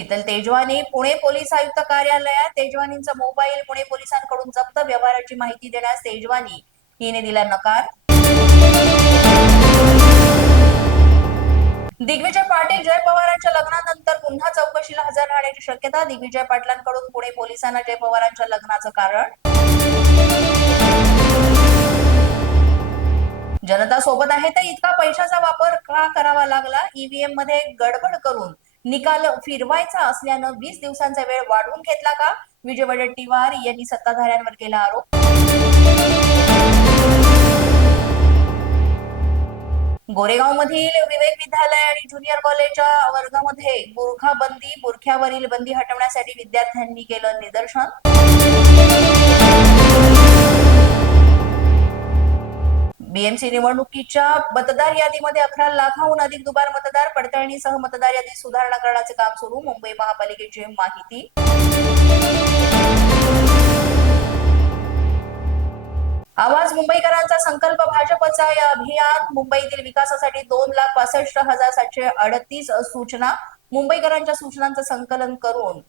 Sheetal Tejwani Pune police आयुक्त कार्यालयात तेजवानींचा mobile Pune पोलिसांकडून जप्त व्यवहाराची माहिती देण्यास तेजवानी हिने दिला नकार। दिग्विजय पाटील जय पवारांच्या लग्नानंतर पुन्हा चौकशीला हजर राहण्याची शक्यता। दिग्विजय पाटलांकडून पुणे पोलिसांना जय पवारांच्या लग्नाचं कारण। जनता सोबत आहे तर इतका पैशाचा वापर का करावा लागला? ईव्हीएम मध्ये गडबड करून निकाल फिरवायचा असल्यानं 20 दिवसांचा वेळ वाढवून घेतला का? विजय वडेट्टीवार यांनी सत्ताधाऱ्यांवर केला आरोप। गोरेगाव मधील विवेक विद्यालय आणि ज्युनियर कॉलेजच्या वर्गामध्ये बुरख्यावरील बंदी हटवण्यासाठी विद्यार्थ्यांनी केलं निदर्शन। बीएमसी निवडणुकीच्या मतदार यादीमध्ये 11 लाखांहून अधिक दुबार मतदार, पडताळणीसह मतदार यादीत सुधारणा करण्याचे काम सुरू। मुंबई महापालिकेची माहिती। आवाज मुंबईकरांचा संकल्प भाजपचा या अभियान। मुंबईतील विकासासाठी 2,65,738 सूचना। मुंबईकरांच्या सूचनांचं संकलन करून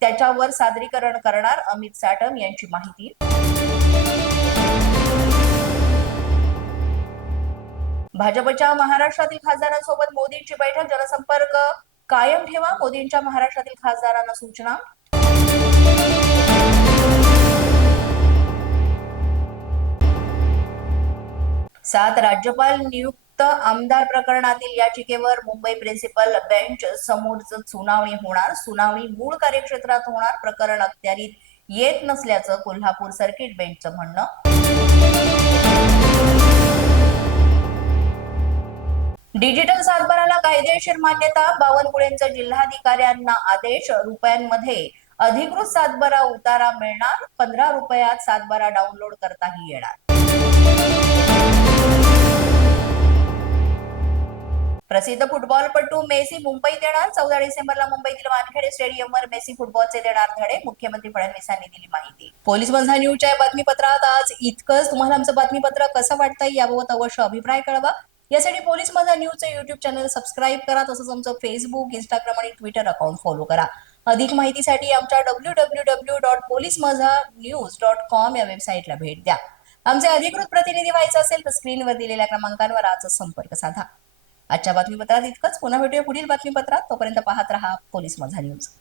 त्याच्यावर सादरीकरण करणार अमित साटम यांची माहिती। भाजपच्या महाराष्ट्रातील खासदारांसोबत मोदींची बैठक, जनसंपर्क कायम ठेवा, मोदींच्या महाराष्ट्रातील खासदारांना सूचना। सात राज्यपाल नियुक्त आमदार प्रकरणातील याचिकेवर मुंबई प्रिन्सिपल बेंच समोर सुनावणी होणार। सुनावणी मूळ कार्यक्षेत्रात होणार। प्रकरण अखत्यारीत येत नसल्याचं कोल्हापूर सर्किट बेंचचं म्हणणं। डिजिटल सातबाराला कायदेशीर मान्यता, बावनकुळेंचा जिल्हाधिकाऱ्यांना आदेश। रुपयांमध्ये अधिकृत सातबारा उतारा मिळणार, 15 रुपयात सातबारा डाउनलोड करताही येणार। प्रसिद्ध फुटबॉलपटू मेसी मुंबईत येणार। 14 डिसेंबरला मुंबईतील वानखेडे स्टेडियमवर मेसी फुटबॉलचे देणार धडे, मुख्यमंत्री फडणवीसांनी दिली माहिती। पोलीस माझा न्यूजच्या बातमीपत्रात आज इतकंच। तुम्हाला आमचं बातमीपत्र कसं वाटतंय याबाबत अवश्य अभिप्राय कळवा। यासाठी पोलीस माझा न्यूजचं युट्यूब चॅनल सबस्क्राईब करा, तसंच आमचं फेसबुक, इंस्टाग्राम आणि ट्विटर अकाउंट फॉलो करा। अधिक माहितीसाठी आमच्या www.policemazanews.com या वेबसाईटला भेट द्या। आमचे अधिकृत प्रतिनिधी व्हायचं असेल तर स्क्रीनवर दिलेल्या क्रमांकांवर आजच संपर्क साधा। आजच्या बातमीपत्रात इतकंच। पुन्हा भेटूया पुढील बातमीपत्रात। तोपर्यंत पाहत रहा पोलीस माझा न्यूज।